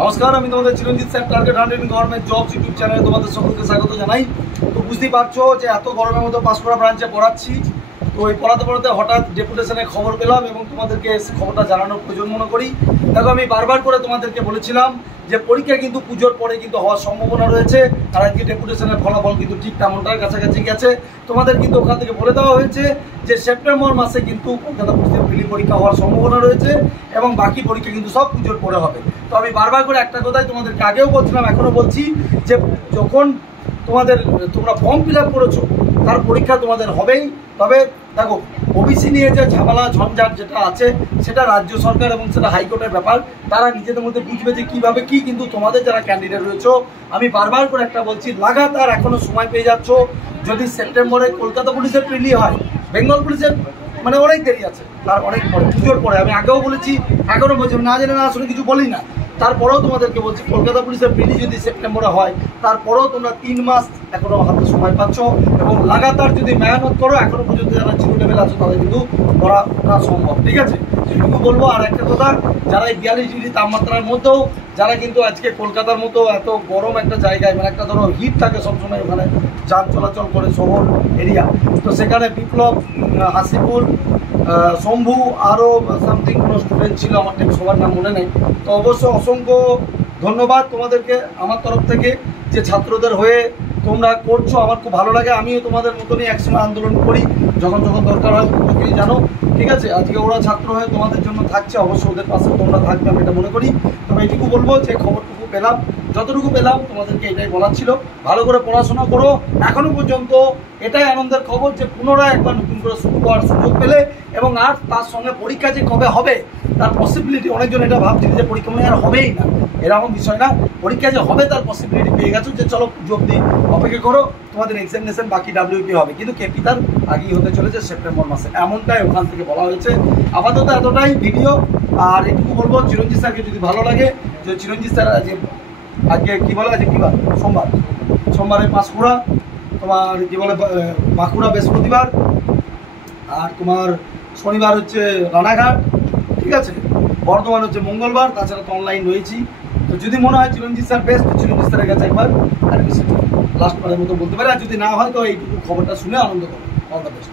নমস্কার, আমি তোমাদের Chiranjit sir, target 100 government jobs YouTube চ্যানেলে তোমাদের সকলকে স্বাগত জানাই। তো বুঝতেই পারছো যে এত গরমের মতো পাঁশকুড়া ব্রাঞ্চে পড়াচ্ছি। তো এই পড়াতে হঠাৎ ডেপুটেশনের খবর পেলাম এবং তোমাদেরকে খবরটা জানানোর প্রয়োজন মনে করি। দেখো, আমি বারবার করে তোমাদেরকে বলেছিলাম যে পরীক্ষা কিন্তু পুজোর পরে কিন্তু হওয়ার সম্ভাবনা রয়েছে। আর আজকে ডেপুটেশনের ফলাফল কিন্তু ঠিক তেমনটার কাছাকাছি গেছে। তোমাদের কিন্তু ওখান থেকে বলে দেওয়া হয়েছে যে সেপ্টেম্বর মাসে কিন্তু কলকাতা পুলিশের প্রিলি পরীক্ষা হওয়ার সম্ভাবনা রয়েছে এবং বাকি পরীক্ষা কিন্তু সব পুজোর পরে হবে। তো আমি বারবার করে একটা কথাই তোমাদেরকে আগেও বলছিলাম, এখনও বলছি যে যখন তোমরা ফর্ম ফিল আপ করেছো তার পরীক্ষা তোমাদের হবেই। তবে দেখো, ওবিসি নিয়ে যে ঝামেলা ঝঞ্ঝাট যেটা আছে সেটা রাজ্য সরকার এবং সেটা হাইকোর্টের ব্যাপার, তারা নিজেদের মধ্যে বুঝবে যে কীভাবে কী। কিন্তু তোমাদের যারা ক্যান্ডিডেট রয়েছে, আমি বারবার করে একটা বলছি, লাগাতার এখনও সময় পেয়ে যাচ্ছ। যদি সেপ্টেম্বরে কলকাতা পুলিশের প্রিলি হয়, বেঙ্গল পুলিশের মানে অনেক দেরি আছে, তার অনেক পরে, পুজোর পরে। আমি আগেও বলেছি, এখনও বলছি, না জেনে না আসলে কিছু বলি না। তারপরেও তোমাদেরকে বলছি, কলকাতা পুলিশের প্রিলি যদি সেপ্টেম্বরে হয়, তারপরেও তোমরা 3 মাস এখনও হাতে সময় পাচ্ছ এবং লাগাতার যদি মেহনত করো, এখনও পর্যন্ত যারা জিরো লেভেল আছো তাদের কিন্তু ওঠা সম্ভব। ঠিক আছে, সেটুকু বলবো। আর একটা কথা, যারা এই 42 ডিগ্রি তাপমাত্রার মধ্যেও যারা কিন্তু আজকে কলকাতার মতো এত গরম একটা জায়গায়, মানে একটা ধরো হিট থাকে সবসময়, ওখানে যান চলাচল করে শহর এরিয়া, তো সেখানে বিপ্লব, হাসিবুল, শম্ভু, আরও সামথিং কোনো স্টুডেন্ট ছিল, আমার ঠিক সবার নাম মনে নেই। তো অবশ্য অসংখ্য ধন্যবাদ তোমাদেরকে আমার তরফ থেকে, যে ছাত্রদের হয়ে তোমরা করছো, আমার খুব ভালো লাগে। আমিও তোমাদের মতনই একসময় আন্দোলন করি, যখন দরকার হয়, তোমরা জানো। ঠিক আছে, আজকে ওরা ছাত্র হয়ে তোমাদের জন্য থাকছে, অবশ্যই ওদের পাশে তোমরা থাকবে, আমি এটা মনে করি। তবে এটুকু বলবো যে খবরটুকু পেলাম, যতটুকু পেলাম তোমাদেরকে এটাই বলার ছিল, ভালো করে পড়াশোনা করো। এখনো পর্যন্ত এটাই আনন্দের খবর যে পুনরায় একবার নতুন করে শুরু করার সুযোগ পেলে, এবং আর তার সঙ্গে পরীক্ষা যে কবে হবে তার পসিবিলিটি, অনেকজন এটা ভাবছিল যে পরীক্ষা মনে আর হবেই না, এরকম বিষয় না, পরীক্ষা যে হবে তার পসিবিলিটি পেয়ে গেছো। যে চলো পুজো অবধি অপেক্ষা করো, তোমাদের এক্সামিনেশন বাকি WP হবে, কিন্তু কেপি তার আগেই হতে চলেছে সেপ্টেম্বর মাসে, এমনটাই ওখান থেকে বলা হয়েছে। আপাতত এতটাই ভিডিও। আর এটুকু বলবো, চিরঞ্জিত স্যারকে যদি ভালো লাগে, যে চিরঞ্জিত স্যার আজকে কী বলে, আজকে কী বার, সোমবারে পাঁশকুড়া, তোমার কী বলে বাঁকুড়া বৃহস্পতিবার, আর তোমার শনিবার হচ্ছে রানাঘাট, ঠিক আছে, বর্ধমান হচ্ছে মঙ্গলবার, তাছাড়া তো অনলাইন রয়েছি। তো যদি মনে হয় চিরঞ্জিত স্যার বেস্ট, চিরঞ্জিত স্যারের কাছে একবার অ্যাডমিশন লাস্ট বারের মতো বলতে পারে। আর যদি না হয় তো এইটুকু খবরটা শুনে আনন্দ করো। All the best.